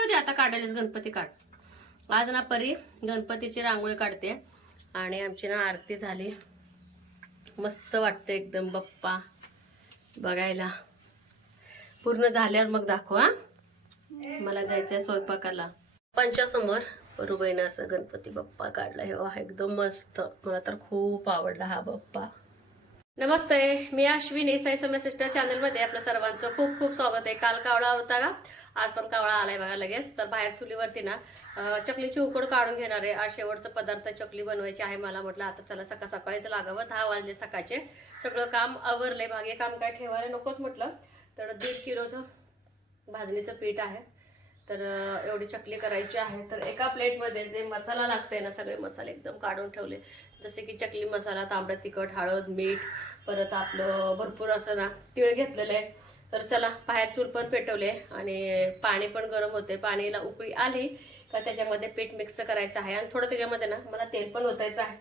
राहू दे आता काढायलाच गणपती काढ. आज ना परी गणपतीची रांगोळी काढते आणि आमची ना आरती झाली. मस्त वाटते एकदम बप्पा. बघायला. पूर्ण झाल्यावर मग दाखवा मला जायचंय स्वयंपाकाला. पंचासमोर रुबईनं असं गणपती बाप्पा काढला. हे वा एकदम मस्त. मला तर खूप आवडला हा बाप्पा. नमस्ते मी अश्विनी साई समय सिस्टर चॅनलमध्ये आपल्या सर्वांचं खूप खूप स्वागत आहे. काल कावळा होता का? आज पण कावळा आलाय बघा लगेच. तर बाहेर चुलीवरती ना चकलीची उकड काढून घेणार आहे. आज शेवटचा पदार्थ चकली बनवायची आहे मला म्हटलं आता चला सकाळ सकाळीच लागावं. दहा वाजले सकाळचे. सगळं काम आवरलंय. मागे काम काय ठेवायला नकोच म्हटलं. तर दीड किलोचं भाजणीचं पीठ आहे. तर एवढी चकली करायची आहे. तर एका प्लेटमध्ये जे मसाला लागते ना सगळे मसाले एकदम काढून ठेवले. जसे की चकली मसाला तांबडा तिखट हळद मीठ परत आपलं भरपूर असं ना तिळ घेतलेलं आहे. तर चला बाहेर चूल पण पेटवले आणि पाणी पण गरम होते. पाणीला उकळी आली का त्याच्यामध्ये पीठ मिक्स करायचं आहे. आणि थोडं त्याच्यामध्ये ना मला तेल पण ओतायचं आहे.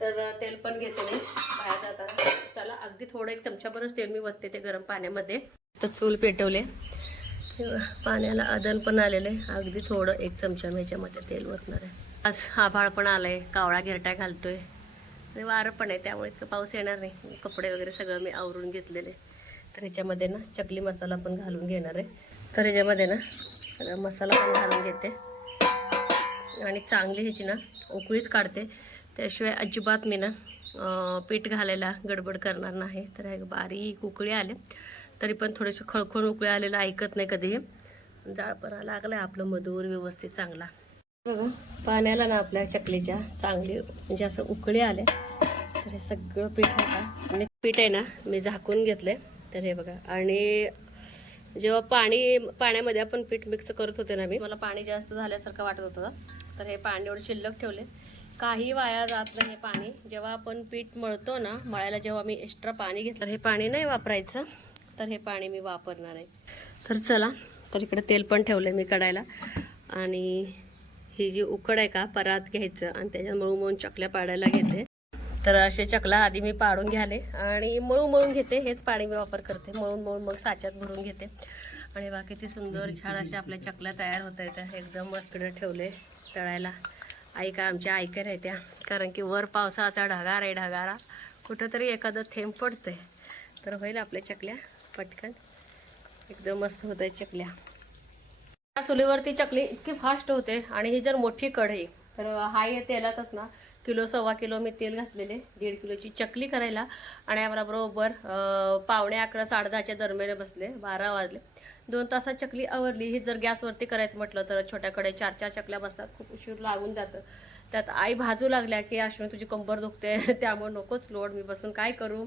तर तेल पण घेते मी बाहेर जाताना. चला अगदी थोडं एक चमच्याभरच तेल मी वतते ते गरम पाण्यामध्ये. तर चूल पेटवले. पाण्याला अदन पण आलेलं आहे. अगदी थोडं एक चमचा मी याच्यामध्ये तेल ओतणार आहे. आज आभाळ पण आलंय. कावळा घेरटा घालतोय. आणि वारं पण आहे त्यामुळे इतकं पाऊस येणार नाही. कपडे वगैरे सगळं मी आवरून घेतलेले. तर ह्याच्यामध्ये ना चकली मसाला पण घालून घेणार आहे. तर ह्याच्यामध्ये ना सगळा मसाला पण घालून घेते. आणि चांगली ह्याची ना उकळीच काढते. त्याशिवाय अजिबात मी ना पीठ घालायला गडबड करणार नाही. तर हे बारीक उकळी आले. तरी पण थोडेसे खळखळ उकळी आलेलं ऐकत नाही कधी. जाळपणा लागलाय आपलं मधुर व्यवस्थित चांगला. बघा पाण्याला ना आपल्या चकलीच्या चांगली म्हणजे असं उकळी आल्या तर हे सगळं पीठ आता आणि पीठ आहे ना मी झाकून घेतलंय. तर हे बघा. आणि जेव्हा पाणी पाण्यामध्ये आपण पीठ मिक्स करत होते ना मी मला पाणी जास्त झाल्यासारखं वाटत होतं. तर हे पाणी एवढं शिल्लक ठेवले. काही वाया जात नाही हे पाणी. जेव्हा आपण पीठ मळतो ना मळायला जेव्हा मी एक्स्ट्रा पाणी घेतलं हे पाणी नाही वापरायचं तर हे पाणी मी वापरणार आहे. तर चला तर इकडे तेल पण ठेवलं मी कढायला. आणि ही जी उकड आहे का परात घ्यायचं आणि त्याच्यात मळू मळून चकल्या पाडायला घेते. तर असे चकला आधी मी पाडून घ्याले आणि मळू मळून घेते हेच पाणी मी वापर करते. मळून मळून मग साच्यात भरून घेते. आणि बाकी ती सुंदर छान अशा आपल्या चकल्या तयार होत आहेत. एकदम मस्कडं ठेवले तळायला. आई का आमच्या ऐका नाही त्या. कारण की वर पावसाचा ढगार आहे ढगारा. कुठंतरी एखादं थेंब पडतंय. तर होईल आपल्या चकल्या पटकन. एकदम मस्त होत आहे चकल्या. चुलीवरती चकली इतकी फास्ट होते आणि ही जर मोठी कढई तर हाय तेलातच ना. किलो सव्वा किलो मी तेल घातलेले दीड किलोची चकली करायला. आणि आम्हाला बरोबर पावणे अकरा साडे दहाच्या दरम्यान बसले बारा वाजले. दोन तासात चकली आवरली. ही जर गॅसवरती करायचं म्हटलं तर छोट्याकडे चार चार चकल्या बसतात. खूप उशीर लागून जातं. त्यात आई भाजू लागल्या की अश्विनी तुझी कंबर दुखते. त्यामुळे नकोच लोड. मी बसून काय करू?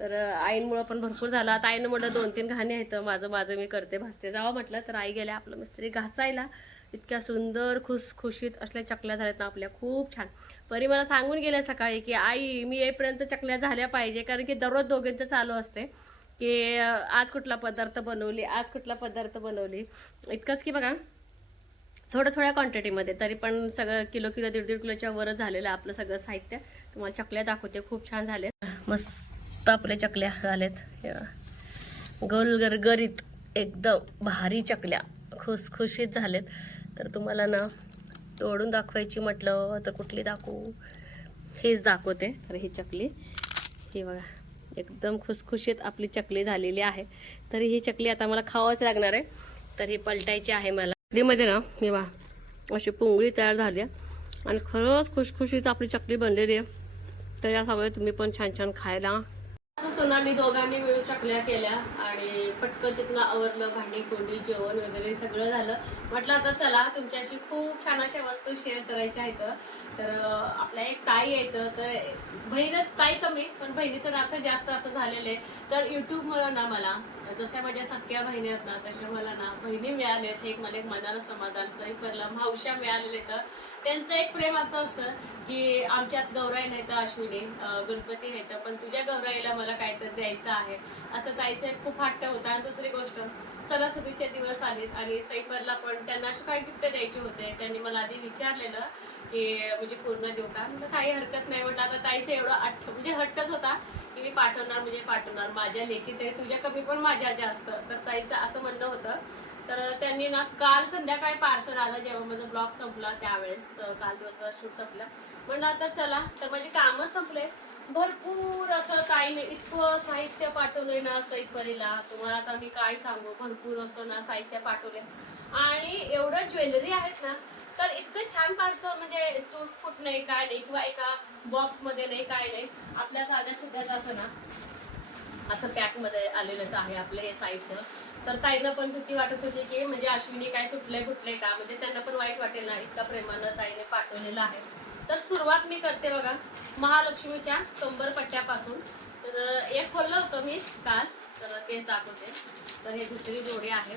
तर आईंमुळं पण भरपूर झालं. आता आईनं म्हटलं दोन तीन घाणे आहेत. माझं माझं मी करते भासते जावं म्हटलं तर आई गेल्या आपलं मिस्त्री घासायला. इतक्या सुंदर खुश खुशीत असल्या चकल्या झाल्यात ना आपल्या. खूप छान. परी मला सांगून गेल्या सकाळी की आई मी येईपर्यंत चकल्या झाल्या पाहिजे. कारण की दररोज दोघींचं चालू असते की आज कुठला पदार्थ बनवली आज कुठला पदार्थ बनवली. इतकंच की बघा थोडं थोड्या क्वांटिटीमध्ये तरी पण सगळं किलो किलो दीड दीड किलोच्या वर झालेलं आपलं सगळं साहित्य. तुम्हाला चकल्या दाखवते खूप छान झाले मस्त आपल्या चकल्या झाल्यात गोलगरगरीत गोल गरगरीत एकदम भारी चकल्या. खुसखुशीत झालेत. तर तुम्हाला ना तोडून दाखवायची म्हटलं तर कुठली दाखवू? हेच दाखवते. तर ही चकली. ही बघा एकदम खुसखुशीत आपली चकली झालेली आहे. तर ही चकली आता मला खावाच लागणार आहे. तर ही पलटायची आहे मला. चकलीमध्ये ना मी बा अशी पोंगळी तयार झाली आहे. आणि खरंच खुशखुशीत आपली चकली बनलेली आहे. तर या सगळ्या तुम्ही पण छान छान खायला असं दोघांनी मिळून चकल्या केल्या आणि पटकन तिथनं आवरलं भांडी कोंडी जेवण वगैरे सगळं झालं. म्हटलं आता चला तुमच्याशी खूप छान अशा वस्तू शेअर करायच्या आहेत. तर आपल्या एक ताई येतं तर बहीणच ताई कमी पण बहिणीचं नातं जास्त असं झालेलं आहे. तर युट्यूबमुळं ना मला जशा माझ्या सख्या बहिणी आहेत ना तशा मला ना बहिणी मिळाल्यात एक मला एक मनाला समाधान सही परला मावश्या मिळालेले तर त्यांचं एक प्रेम असं असतं की आमच्यात गौराई नाही तर अश्विनी गणपती नाही तर पण तुझ्या गौराईला मला काहीतरी द्यायचं आहे. असं ताईचं एक खूप हट्ट होतं. आणि दुसरी गोष्ट सणासुदीचे दिवस आलेत आणि सईपरला पण त्यांना असे काही गिफ्ट द्यायचे होते. त्यांनी मला आधी विचारलेलं की म्हणजे पूर्ण देऊ का? म्हणजे काही हरकत नाही. म्हटलं आता ताईचं एवढं आठ म्हणजे हट्टच होता की मी पाठवणार म्हणजे पाठवणार माझ्या लेकीचं आहे तुझ्या कमी पण माझ्या जास्त तर ताईचं असं म्हणणं होतं. तर त्यांनी ना काल संध्याकाळी पार्सल आलं जेव्हा माझा ब्लॉग संपला त्यावेळेस काल दिवसभरात शूट संपला. म्हणलं आता चला तर माझे कामच संपले. भरपूर असं काही नाही इतकं साहित्य पाठवलंय ना सईपरीला. तुम्हाला आता मी काय सांगू? भरपूर असं ना साहित्य पाठवले आणि एवढं ज्वेलरी आहेत ना तर इतकं छान पार्सल म्हणजे तूट फूट नाही काय नाही किंवा एका बॉक्समध्ये नाही काय नाही. आपल्या साध्या सुद्धा असं ना. असं पॅकमध्ये आलेलंच आहे आपलं हे साहित्य. तर ताईनं पण भीती वाटत होती की म्हणजे अश्विनी काय तुटले फुटले का? म्हणजे त्यांना पण वाईट वाटेल ना इतका प्रेमानं ताईने पाठवलेलं आहे. तर सुरुवात मी करते बघा महालक्ष्मीच्या कंबर पट्ट्यापासून तर एक खोललं होतं मी काल. तर ते दाखवते. तर हे दुसरी जोडी आहे.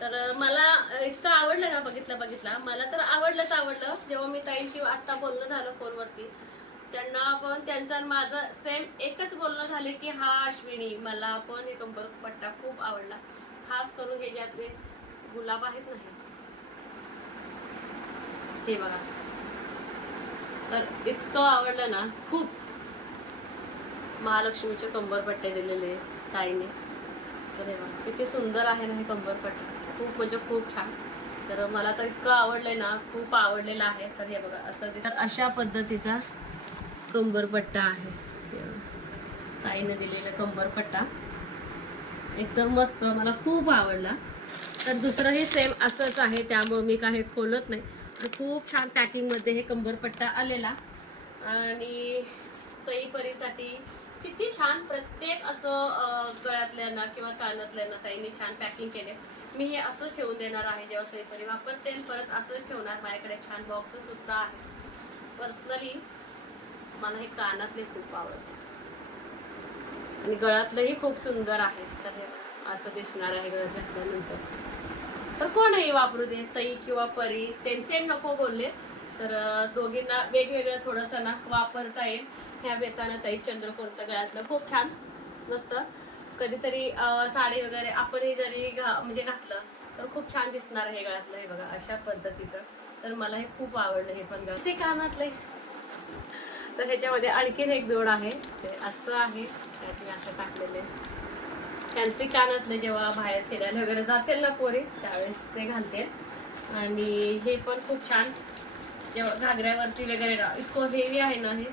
तर मला इतकं आवडलं ना बघितलं बघितलं. मला तर आवडलंच आवडलं. जेव्हा मी ताईंशी आत्ता बोलणं झालं फोनवरती त्यांना पण त्यांचं आणि माझं सेम एकच बोलणं झाले की हा अश्विनी मला पण हे कंबरपट्टा खूप आवडला. खास करून हे ज्यातले गुलाब आहेत ना हे. हे बघा. तर इतकं आवडलं ना खूप. महालक्ष्मीचे कंबरपट्टे दिलेले ताईने. तर हे बघा किती सुंदर आहे ना हे कंबरपट्टे खूप म्हणजे खूप छान. तर मला तर इतकं आवडलंय ना खूप आवडलेलं आहे. तर हे बघा असं दिसत. अशा पद्धतीचा कंबरपट्टा आहे. ताईनं दिलेला कंबरपट्टा. एकदम मस्त मला खूप आवडला. तर दुसरंही सेम असंच आहे त्यामुळं मी काही खोलत नाही. तर खूप छान पॅकिंगमध्ये हे कंबरपट्टा आलेला. आणि सईपरीसाठी किती छान प्रत्येक असं गळ्यातल्यांना किंवा कानातल्यांना ताईंनी छान पॅकिंग केले. मी हे असंच ठेवून देणार आहे जेव्हा सईपरी वापरते परत असंच ठेवणार. माझ्याकडे छान बॉक्स सुद्धा आहे. पर्सनली मला हे कानातले खूप आवडते. आणि गळ्यातलंही खूप सुंदर आहे. तर हे असं दिसणार आहे गळ्यात घातल्यानंतर. तर कोणही वापरू दे सई किंवा परी सेम सेम नको बोलले. तर दोघींना वेगवेगळं थोडंसं ना वापरता येईल. ह्या बेताना ताई चंद्रकोरचं गळ्यातलं. खूप छान. मस्त. कधीतरी साडी वगैरे आपणही जरी घा म्हणजे घातलं तर खूप छान दिसणार हे गळ्यातलं हे बघा अशा पद्धतीचं. तर मला हे खूप आवडलं हे पण गळ कानातले तर ह्याच्यामध्ये आणखीन एक जोड आहे. ते असं आहे. त्यात मी असं टाकलेले फॅन्सी कानातले जेव्हा बाहेर फिरायला वगैरे जातील ना पोरी त्यावेळेस ते घालते आणि हे पण खूप छान. घागऱ्यावरती वगैरे ना इतकं हेवी आहे ना हे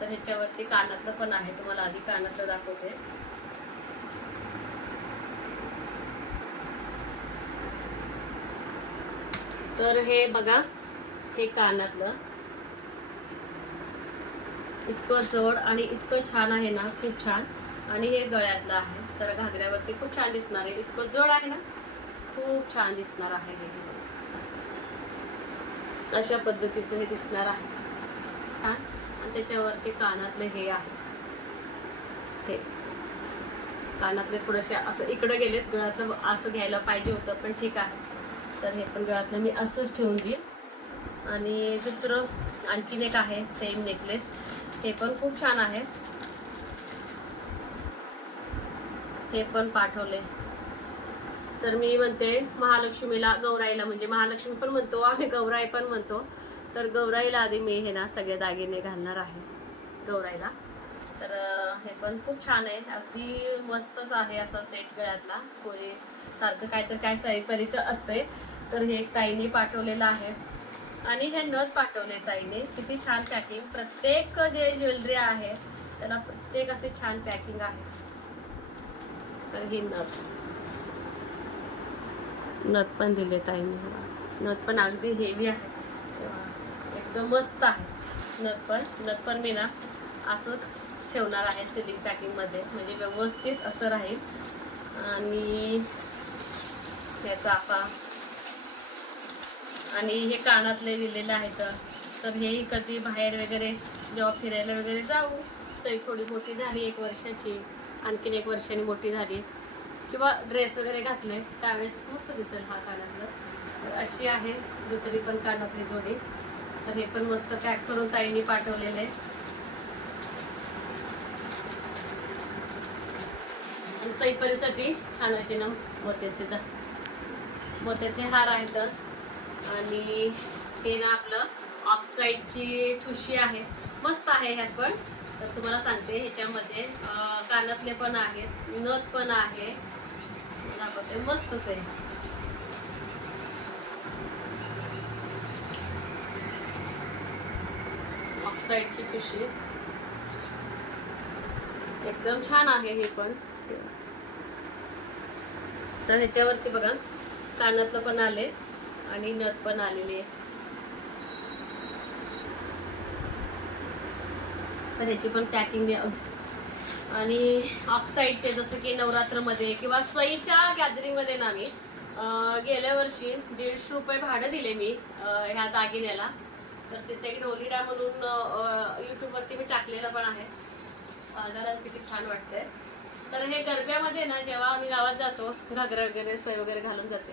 तर ह्याच्यावरती कानातलं पण आहे तुम्हाला आधी कानातलं दाखवते. तर हे बघा हे कानातलं. इतकं जड आणि इतकं छान आहे ना खूप छान. आणि हे गळ्यातलं आहे तर घागऱ्यावरती खूप छान दिसणार आहे. इतकं जड आहे ना खूप छान दिसणार आहे हे असं. अशा पद्धतीचं हे दिसणार आहे? छान आणि त्याच्यावरती कानातलं हे आहे. हे. कानातले थोडेसे असं इकडे गेलेत गळातलं असं घ्यायला पाहिजे होतं पण ठीक आहे. तर हे पण गळातलं मी असंच ठेवून देईल आणि दुसरं आणखीन एक आहे सेम नेकलेस हे पण खूप छान आहे. हे पण पाठवले तर मी म्हणते महालक्ष्मीला गौराईला म्हणजे महालक्ष्मी पण म्हणतो आम्ही गौराई पण म्हणतो. तर गौराईला आधी मी हे ना सगळे दागिने घालणार आहे गौराईला. तर हे पण खूप छान आहे. अगदी मस्तच आहे असा सेट गळ्यातला. कोणी सारखं काय तर काय सईपरीचं असतंय. तर हे ताईने पाठवलेलं आहे. आणि हे नथ पाठवले ताईने. किती छान पॅकिंग प्रत्येक जे ज्वेलरी आहे त्याला प्रत्येक असे छान पॅकिंग आहे. तर हे नथ. नथ पण दिले ताईने. नथ पण अगदी हेवी आहे. एकदम मस्त आहे. नथ पण. नथ पण मी ना असंच ठेवणार आहे सिलिंग पॅकिंगमध्ये म्हणजे व्यवस्थित असं राहील. आणि त्याचा आपा आणि हे कानातले दिलेले आहे तर. हेही कधी बाहेर वगैरे जेव्हा फिरायला वगैरे जाऊ. सई थोडी मोठी झाली एक वर्षाची. आणखीन एक वर्षाने मोठी झाली. किंवा ड्रेस वगैरे घातले त्यावेळेस मस्त दिसेल हा कानातलं. अशी आहे दुसरी पण कानातली जोडी. तर हे पण मस्त पॅक करून ताईंनी पाठवलेले. आणि सईपरीसाठी छान असे ना मोत्याचे द मोत्याचे हार आहेत. आणि हे ना आपलं ऑक्साईडची ठुशी आहे. मस्त आहे ह्यात पण. तर तुम्हाला सांगते ह्याच्यामध्ये कानातले पण आहेत नथ पण आहे. दाखवते मस्तच आहे. ऑक्साईडची पिशी एकदम छान आहे हे पण. तर ह्याच्यावरती बघा कानातलं पण आले आणि नथ पण आलेली आहे. तर ह्याची पण पॅकिंग आणि ऑक्साईडचे जसं की नवरात्रमध्ये किंवा सईच्या गॅदरिंगमध्ये ना मी गेल्या वर्षी दीडशे रुपये भाडं दिले मी ह्या दागिन्याला. तर त्याचं एक डोलिडा म्हणून यूट्यूबवरती मी टाकलेलं पण आहे. बाजारात किती छान वाटतंय. तर हे गरब्यामध्ये ना जेव्हा आम्ही गावात जातो घागरा वगैरे सोय वगैरे घालून जाते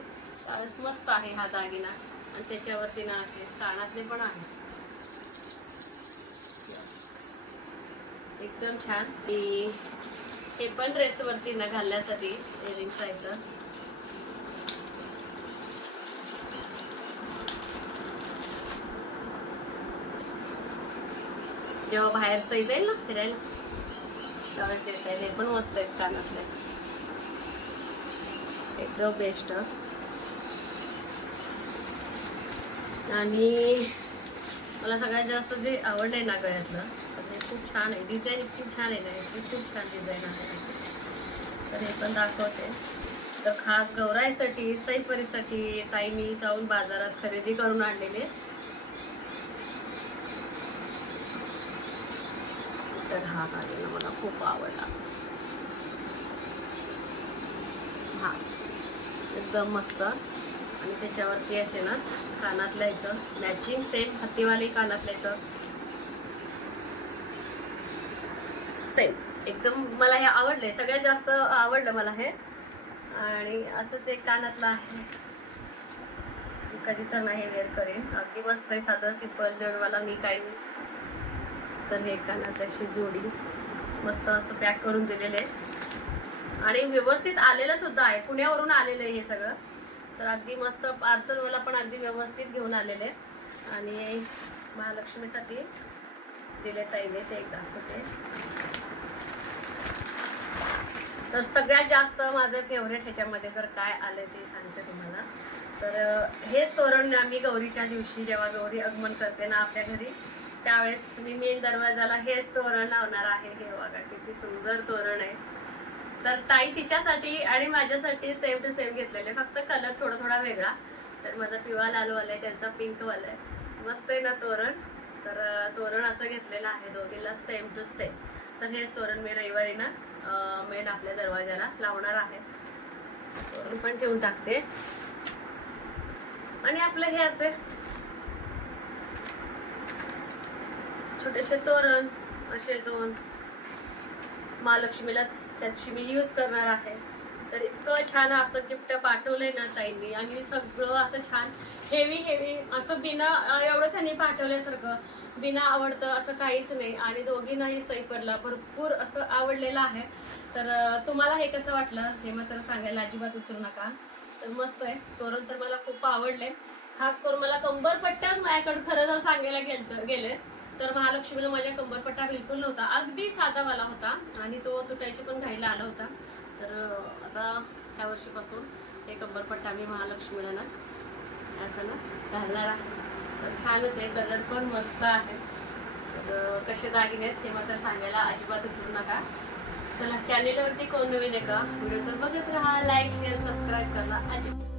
मस्त आहे हा दागिना. आणि त्याच्यावरती ना असे कानातले पण आहेत. एकदम छान. की हे पण ड्रेसवरती ना घालण्यासाठी इयरिंग्स आहेत जेव्हा बाहेर सई जाईल ना फिरायला तेव्हा देता येईल हे पण मस्त आहेत कानातले. एकदम बेस्ट आणि मला सगळ्यात जास्त जे आवडलंय ना गळ्यातलं तर हे खूप छान आहे. डिझाईन इतकी छान आहे ना याची. खूप छान डिझाईन आहे तर हे पण दाखवते. तर खास गौराईसाठी सैनपारीसाठी ताई मी जाऊन बाजारात खरेदी करून आणलेले. तर हा दागिना मला खूप आवडला. हा. एकदम मस्त. आणि त्याच्यावरती असे ना कानातल्या इथं मॅचिंग सेम हत्तीवाले कानातल्या इथं. सेम एकदम मला हे आवडलंय. सगळ्यात जास्त आवडलं मला हे. आणि असंच एक कानातलं आहे. कधी तर नाही वेअर करेन. अगदी मस्त आहे. साधं सिंपल जडवाला मी काही तर हे कानातल्याशी जोडी. मस्त असं पॅक करून दिलेले आहे. आणि व्यवस्थित आलेलं सुद्धा आहे. पुण्यावरून आलेलं आहे हे सगळं. तर अगदी मस्त पार्सलवाला पण अगदी व्यवस्थित घेऊन आलेले आणि महालक्ष्मीसाठी दिले ताईने ते एक दाखवते. तर सगळ्यात जास्त माझं फेवरेट ह्याच्यामध्ये जर काय आलं ते सांगते तुम्हाला. तर हेच तोरण आम्ही गौरीच्या दिवशी जेव्हा गौरी आगमन करते ना आपल्या घरी त्यावेळेस मी मेन दरवाजाला हेच तोरण लावणार आहे. हे बघा किती सुंदर तोरण आहे. तर ताई तिच्यासाठी आणि माझ्यासाठी सेम टू सेम घेतलेले. फक्त कलर थोडा थोडा वेगळा. तर माझा पिवळा लालवाला आहे त्यांचा पिंकवाला आहे. मस्त आहे ना तोरण? तर तोरण असं घेतलेलं आहे दोघीला सेम टू सेम तर हेच तोरण मी रविवारी ना मेन आपल्या दरवाजाला लावणार आहे. तोरण पण ठेवून टाकते. आणि आपलं हे असे छोटेसे तोरण असे दोन. महालक्ष्मीलाच त्याची मी यूज करणार आहे. तर इतकं छान असं गिफ्ट पाठवलंय ना ताईंनी. आणि सगळं असं छान हेवी हेवी असं बिना एवढं त्यांनी पाठवल्यासारखं बिना आवडतं असं काहीच नाही. आणि दोघींनाही सैपरला भरपूर असं आवडलेलं आहे. तर तुम्हाला हे कसं वाटलं हे मात्र सांगायला अजिबात विसरू नका. तर मस्त आहे. तोरण तर मला खूप आवडले खास करून मला कंबरपट्ट्याच माझ्याकडे खरं तर सांगायला गेल तर गेले तर महालक्ष्मीला माझ्या कंबरपट्टा बिलकुल नव्हता. अगदी साधावाला होता आणि तो तुटायची पण घाईला आला होता. तर आता ह्या वर्षीपासून हे कंबरपट्टा मी महालक्ष्मीला ना असं ना घालणार आहे. तर छानच आहे कलर पण मस्त आहे. तर कसे दागिने आहेत हे मात्र सांगायला अजिबात विसरू नका. चला चॅनेलवरती कोण नवीन आहे का? व्हिडिओ तर बघत राहा लाईक शेअर सबस्क्राईब करा. अजिबात